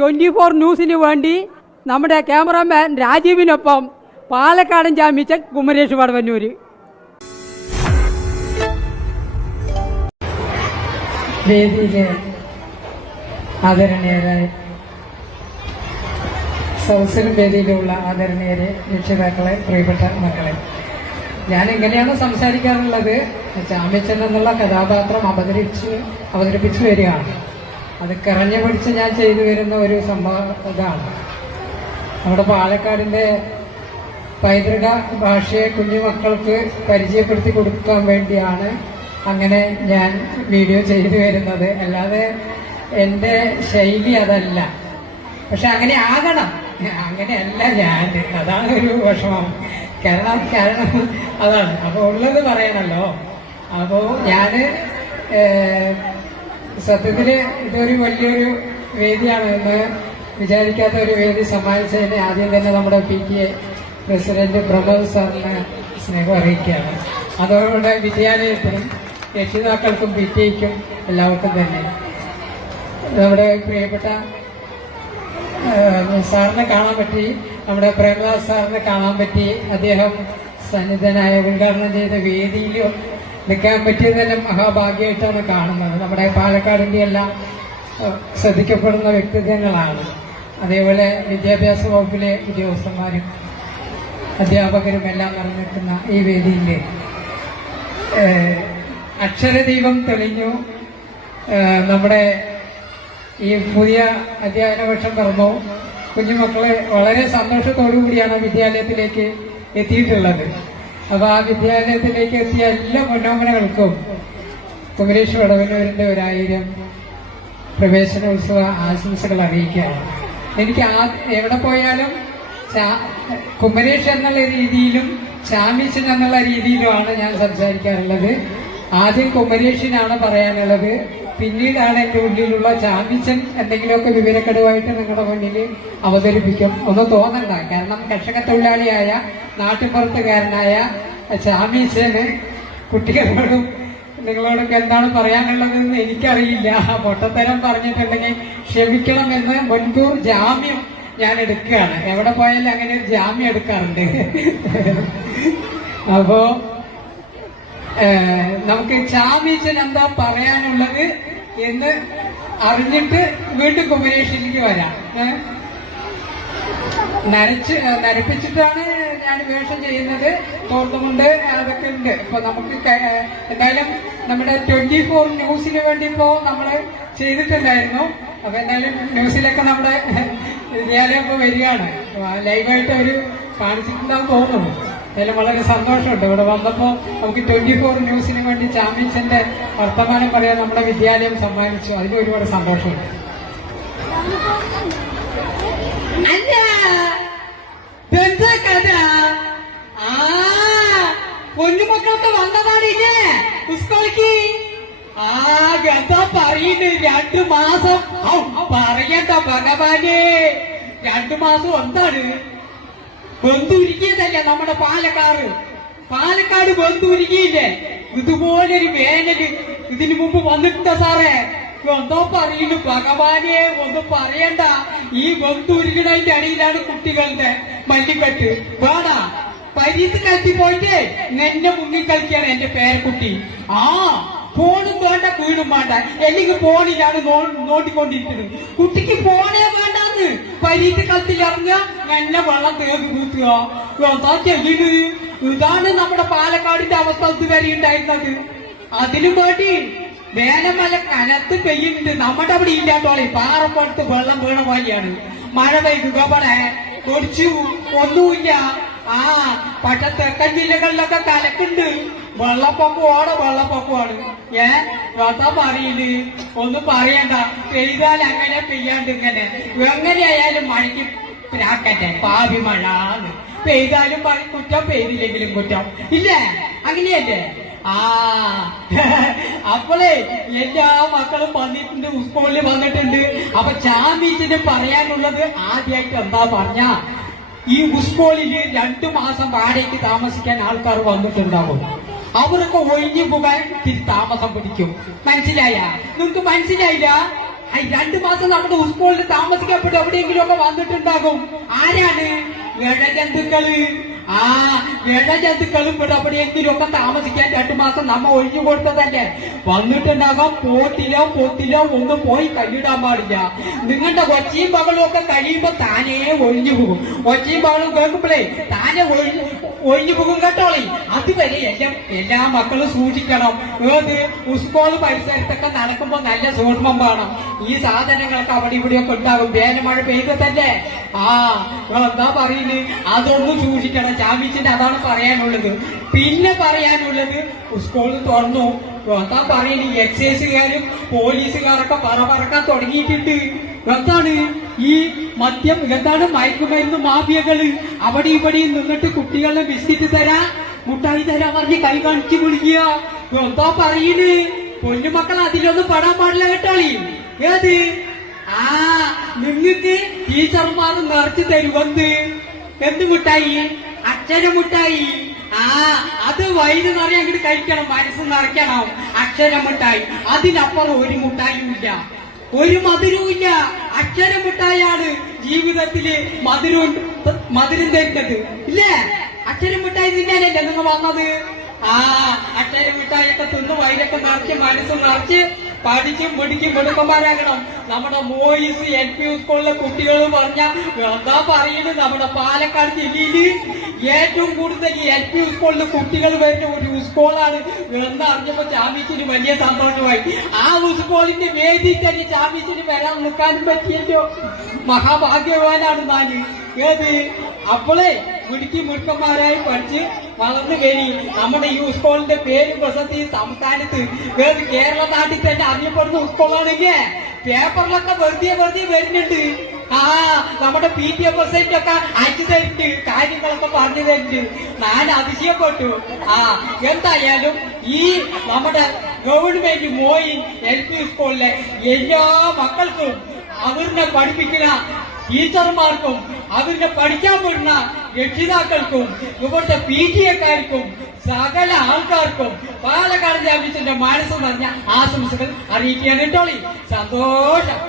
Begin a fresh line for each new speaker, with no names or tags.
Twenty four ന്യൂസിന് വേണ്ടി നമ്മുടെ ക്യാമറാമാൻ രാജീവിനൊപ്പം പാലക്കാടൻ ജാമിച്ച കുമരേഷ് വടവന്നൂര്.
വേദിയിലെ ആദരണീയരായ സദസ്സിലും വേദിയിലുള്ള ആദരണീയരെ രക്ഷിതാക്കളെ പ്രിയപ്പെട്ട മക്കളെ ഞാൻ എങ്ങനെയാണ് സംസാരിക്കാറുള്ളത്? ചാമ്യച്ചൻ എന്നുള്ള കഥാപാത്രം അവതരിച്ച് അവതരിപ്പിച്ചു വരികയാണ്. അത് കറഞ്ഞു പിടിച്ച് ഞാൻ ചെയ്തു വരുന്ന ഒരു സംഭവം ഇതാണ്. നമ്മുടെ പാലക്കാടിന്റെ പൈതൃക ഭാഷയെ കുഞ്ഞുമക്കൾക്ക് പരിചയപ്പെടുത്തി കൊടുക്കാൻ വേണ്ടിയാണ് അങ്ങനെ ഞാൻ വീഡിയോ ചെയ്തു വരുന്നത്. അല്ലാതെ എന്റെ ശൈലി അതല്ല. പക്ഷെ അങ്ങനെ ആകണം. അങ്ങനെയല്ല ഞാൻ. അതാണ് ഒരു വിഷമം. കാരണം കാരണം അതാണ്. അപ്പോൾ ഉള്ളത് പറയണല്ലോ. അപ്പോൾ ഞാൻ സത്യത്തിൽ ഇതൊരു വലിയൊരു വേദിയാണ് എന്ന് വിചാരിക്കാത്ത ഒരു വേദി സമ്മാനിച്ചതിന് ആദ്യം തന്നെ നമ്മുടെ P T A president Pramod സാറിന് സ്നേഹം അറിയിക്കുകയാണ്. അതോടുകൂടെ വിദ്യാലയത്തിനും രക്ഷിതാക്കൾക്കും പി ടി എക്കും എല്ലാവർക്കും തന്നെ. നമ്മുടെ പ്രിയപ്പെട്ട സാറിനെ കാണാൻ പറ്റി നമ്മുടെ പ്രേമദാസ് സാറിനെ കാണാൻ പറ്റി. അദ്ദേഹം സന്നിധനായ ഉദ്ഘാടനം ചെയ്ത വേദിയിൽ നിൽക്കാൻ പറ്റിയത് തന്നെ മഹാഭാഗ്യമായിട്ടാണ് കാണുന്നത്. നമ്മുടെ പാലക്കാടിന്റെ എല്ലാം ശ്രദ്ധിക്കപ്പെടുന്ന വ്യക്തിത്വങ്ങളാണ്. അതേപോലെ വിദ്യാഭ്യാസ വകുപ്പിലെ ഉദ്യോഗസ്ഥന്മാരും അധ്യാപകരും എല്ലാം നിറഞ്ഞിരിക്കുന്ന ഈ വേദിയിൽ അക്ഷരദീപം തെളിഞ്ഞു. നമ്മുടെ ഈ പുതിയ അധ്യയന വർഷം പിറന്നു കുഞ്ഞുമക്കളെ വളരെ സന്തോഷത്തോടു കൂടിയാണ് വിദ്യാലയത്തിലേക്ക് എത്തിയിട്ടുള്ളത്. അപ്പൊ ആ വിദ്യാലയത്തിലേക്ക് എത്തിയ എല്ലാ മുന്നോമനകൾക്കും കുമരേഷ് വടവനൂരിന്റെ ഒരായിരം പ്രവേശനോത്സവ ആശംസകൾ അറിയിക്കുകയാണ്. എനിക്ക് ആ എവിടെ പോയാലും കുമരേഷ് എന്നുള്ള രീതിയിലും ചാമ്യച്ചൻ എന്നുള്ള രീതിയിലുമാണ് ഞാൻ സംസാരിക്കാറുള്ളത്. ആദ്യം കുമരേഷിനാണ് പറയാനുള്ളത്. പിന്നീടാണ് എന്റെ ഉള്ളിലുള്ള ചാമ്പിച്ചൻ എന്തെങ്കിലുമൊക്കെ വിവരക്കെടുവായിട്ട് നിങ്ങളുടെ മുന്നിൽ അവതരിപ്പിക്കും. ഒന്ന് തോന്നണ്ട. കാരണം കർഷക തൊഴിലാളിയായ നാട്ടിൻപുറത്തുകാരനായ ചാമ്പിച്ചന് കുട്ടികളോടും നിങ്ങളോടൊക്കെ എന്താണ് പറയാനുള്ളതെന്ന് എനിക്കറിയില്ല. പൊട്ടത്തരം പറഞ്ഞിട്ടുണ്ടെങ്കിൽ ക്ഷമിക്കണമെന്ന് മുൻകൂർ ജാമ്യം ഞാൻ എടുക്കുകയാണ്. എവിടെ പോയാലും അങ്ങനെ ജാമ്യം എടുക്കാറുണ്ട്. അപ്പോ നമുക്ക് ചാമീച്ചൻ എന്താ പറയാനുള്ളത് എന്ന് അറിഞ്ഞിട്ട് വീണ്ടും കുമരേഷിലേക്ക് വരാം? നരച്ച് നരപ്പിച്ചിട്ടാണ് ഞാൻ വേഷം ചെയ്യുന്നത്. തോർത്തുമുണ്ട് അതൊക്കെ ഉണ്ട്. ഇപ്പൊ നമുക്ക് എന്തായാലും നമ്മുടെ ട്വന്റി ഫോർ ന്യൂസിന് വേണ്ടി ഇപ്പോ നമ്മൾ ചെയ്തിട്ടുണ്ടായിരുന്നു. അപ്പൊ എന്തായാലും ന്യൂസിലൊക്കെ നമ്മുടെ വിദ്യാലയം ഇപ്പൊ വരികയാണ്. ലൈവായിട്ട് അവർ കാണിച്ചിട്ടുണ്ടാവും തോന്നുന്നു. എന്തായാലും വളരെ സന്തോഷമുണ്ട്. ഇവിടെ വന്നപ്പോ നമുക്ക് ട്വന്റി ഫോർ ന്യൂസിന് വേണ്ടി ചാമ്പ്യൻസിന്റെ വർത്തമാനം പറയാൻ നമ്മുടെ വിദ്യാലയം സമ്മാനിച്ചു. അതിന് ഒരുപാട് സന്തോഷമുണ്ട്. പൊന്നുമക്കളൊക്കെ വന്നതാണില്ലേ? സ്കൂളിക്ക് ആകെ എന്താ പറയുന്നത് രണ്ടു മാസം. പറയണ്ട ഭഗവാനെ. രണ്ടു മാസം എന്താണ്? ബന്ധുരിക്കിയതല്ലേ നമ്മുടെ പാലക്കാട്? പാലക്കാട് ബന്ധുരിക്കിയില്ലേ? ഇതുപോലൊരു വേനൽ ഇതിനു മുമ്പ് വന്നിട്ടുണ്ടോ സാറേ? എന്തോ പറയുന്നു. ഭഗവാനെ ഒന്നും പറയണ്ട. ഈ ബന്ധുരിക്കണതിന്റെ അടിയിലാണ് കുട്ടികളുടെ മല്ലിക്കെട്ട്. വേണാ? പരീക്ഷ കളിച്ചു പോയിട്ട് എന്നെ മുങ്ങി കളിക്കാണ് എന്റെ പേരക്കുട്ടി. ആ ഫോണും വേണ്ട വീടും വേണ്ട. അല്ലെങ്കിൽ ഫോണിലാണ് നോട്ടിക്കൊണ്ടിരിക്കുന്നത്. കുട്ടിക്ക് ഫോണേ വേണ്ടാന്ന്. പരീക്ഷ കളത്തിൽ ഇറങ്ങുക നല്ല വെള്ളം തേടി കൂട്ടുക. ഇതാണ് നമ്മുടെ പാലക്കാടിന്റെ അവസ്ഥ ഇതുവരെ ഉണ്ടായിരുന്നത്. അതിനു വേണ്ടി വേനമല കനത്ത് പെയ്യുന്നുണ്ട്. നമ്മുടെ അവിടെ ഇല്ലാത്തോളെ പാറപ്പടുത്ത് വെള്ളം വീണ പോലെയാണ് മഴ പെയ്യുക പോലെ ഒടിച്ചു ഒന്നുമില്ല. ആ പക്ഷെ തെക്കൻ ജില്ലകളിലൊക്കെ കലക്കുണ്ട് വെള്ളപ്പൊക്കമാണ് വെള്ളപ്പൊക്കമാണ്. ഏ? എന്താ പറയിൽ ഒന്നും പറയണ്ട. പെയ്താൽ അങ്ങനെ പെയ്യാണ്ട് ഇങ്ങനെ. എങ്ങനെയായാലും മഴയ്ക്ക് പ്രാക്കട്ടെ പാവി മഴ പെയ്താലും മഴ കുറ്റം പെയ്തില്ലെങ്കിലും കുറ്റം. ഇല്ലേ? അങ്ങനെയല്ലേ? ആ. അപ്പോളേ എല്ലാ മക്കളും വന്നിട്ടുണ്ട് സ്കൂളിൽ വന്നിട്ടുണ്ട്. അപ്പൊ ചാമ്പീച്ചിന് പറയാനുള്ളത് ആദ്യമായിട്ട് എന്താ പറഞ്ഞ ഈ ഉസ്കോളിൽ രണ്ടു മാസം വാടകയ്ക്ക് താമസിക്കാൻ ആൾക്കാർ വന്നിട്ടുണ്ടാവും. അവരൊക്കെ ഒഴിഞ്ഞു പോകാൻ ഇത്തിരി താമസം പിടിക്കും. മനസ്സിലായ? നിങ്ങക്ക് മനസ്സിലായില്ല? രണ്ടു മാസം നമ്മുടെ സ്കൂളിൽ താമസിക്കപ്പെട്ട്. എവിടെയെങ്കിലും ഒക്കെ വന്നിട്ടുണ്ടാകും. ആരാണ്? ഇഴജന്തുക്കൾ. ആ ഇഴജന്തുക്കളും ഇവിടെ എവിടെയെങ്കിലും ഒക്കെ താമസിക്കാൻ രണ്ടു മാസം നമ്മ ഒഴിഞ്ഞു കൊടുത്തതല്ലേ? വന്നിട്ടുണ്ടാകാം. പോത്തിലോ പോത്തിലോ ഒന്നും പോയി കൈയിടാൻ പാടില്ല. നിങ്ങളുടെ ഒച്ചയും പകളും ഒക്കെ കഴിയുമ്പോ താനേ ഒഴിഞ്ഞു പോകും. ഒച്ചയും പകളും കേൾക്കുമ്പോഴേ താനെ ഒഴിഞ്ഞു ഒഴിഞ്ഞു പോകും കേട്ടോളി അതുവരെ എല്ലാം എല്ലാ മക്കളും സൂക്ഷിക്കണം. ഏത്? ഉസ്കോൾ പരിസരത്തൊക്കെ നടക്കുമ്പോ നല്ല സൂക്ഷ്മം വേണം. ഈ സാധനങ്ങളൊക്കെ അവിടെ ഇവിടെയൊക്കെ ഉണ്ടാകും. വേനമഴ പെയ്തതല്ലേ? ആ എന്താ പറയുന്നത് അതൊന്നും സൂക്ഷിക്കണം. ചാമ്പിച്ചിന്റെ അതാണ് പറയാനുള്ളത്. പിന്നെ പറയാനുള്ളത് സ്കൂൾ തുറന്നു. എന്താ പറയുന്നത് എക്സൈസുകാരും പോലീസുകാരൊക്കെ പറ പറക്കാൻ തുടങ്ങിയിട്ടുണ്ട്. എന്താണ്? ഈ മദ്യം എന്താണ് മയക്കുമരുന്ന് മാഫിയകൾ? അവിടെ ഇവിടെയും നിന്നിട്ട് കുട്ടികളെ ബിസ്ക്കറ്റ് തരാ. മുട്ടായി തരാ പറഞ്ഞ് കൈ കാണിച്ച് വിളിക്കുക. എന്താ പറയുന്നത് പൊന്നുമക്കൾ അതിലൊന്നും പെടാൻ പാടില്ല കേട്ടോളി. ഏത്? ആ നിങ്ങക്ക് ടീച്ചർമാർ നിറച്ചു തരുവന്ത്? എന്ത് മുട്ടായി? അക്ഷര മുട്ടായി. ആ അത് വൈകി നിറയെ അങ്ങോട്ട് കഴിക്കണം മനസ്സ് നിറയ്ക്കണം. അക്ഷര മുട്ടായി. അതിനപ്പുറം ഒരു മുട്ടായി ഇല്ല ഒരു മധുരവുമില്ല. അക്ഷരം മുട്ടായാണ് ജീവിതത്തിൽ മധുരം മധുരം തരുന്നത് ഇല്ലേ? അക്ഷരം തിന്നാനല്ലേ നിങ്ങൾ വന്നത്? ആ അക്ഷരം മിഠായിയൊക്കെ തിന്ന് വയറൊക്കെ നിറച്ച് മനസ്സ് നിറച്ച് പഠിച്ചും പിടിക്കും മിടുക്കന്മാരാകണം നമ്മുടെ മോയിസ് എൽ പി സ്കൂളിലെ കുട്ടികൾ പറഞ്ഞ എന്താ പറയുന്നത്? നമ്മുടെ പാലക്കാട് ജില്ലയിൽ ഏറ്റവും കൂടുതൽ എൽ പി സ്കൂളിലെ കുട്ടികൾ വരുന്ന ഒരു സ്കൂളാണ് എന്ന് അറിഞ്ഞപ്പോ ചാമ്പ്യൻസിന് വലിയ സന്തോഷമായി. ആ സ്കൂളിന്റെ വേദി തന്നെ ചാമ്പ്യൻസിന് വരാൻ നിൽക്കാനും പറ്റിയല്ലോ. മഹാഭാഗ്യവാനാണ് നാല്. ഏത്? അപ്പോളേ മിടുക്കി മിടുക്കന്മാരായി പഠിച്ച് വളർന്നു കഴിഞ്ഞ് നമ്മുടെ ഈ സ്കൂളിന്റെ പേര് പ്രസക്തി സംസ്ഥാനത്ത്. വേറെ കേരള നാട്ടിൽ തന്നെ അറിയപ്പെടുന്ന സ്കൂളാണെങ്കിൽ പേപ്പറിലൊക്കെ വെറുതെ വെറുതെ വരുന്നുണ്ട്. ആ നമ്മുടെ പി ടി എ പ്രസിഡന്റ് ഒക്കെ അയച്ചു തരുന്നുണ്ട്. കാര്യങ്ങളൊക്കെ പറഞ്ഞു തരുന്നുണ്ട്. ഞാൻ അതിശയപ്പെട്ടു. ആ എന്തായാലും ഈ നമ്മുടെ ഗവൺമെന്റ് മോയിൻ എൽ പി സ്കൂളിലെ എല്ലാ മക്കൾക്കും അവരിനെ പഠിപ്പിക്കുന്ന ടീച്ചർമാർക്കും അവർക്ക് പഠിക്കാൻ വിടുന്ന രക്ഷിതാക്കൾക്കും ഇവിടുത്തെ പി ടി എക്കാർക്കും സകല ആൾക്കാർക്കും പാലക്കാട് ജാമ്യത്തിന്റെ മനസ്സ് നിറഞ്ഞ ആശംസകൾ അറിയിക്കുകയാണ് കേട്ടോളി സന്തോഷം.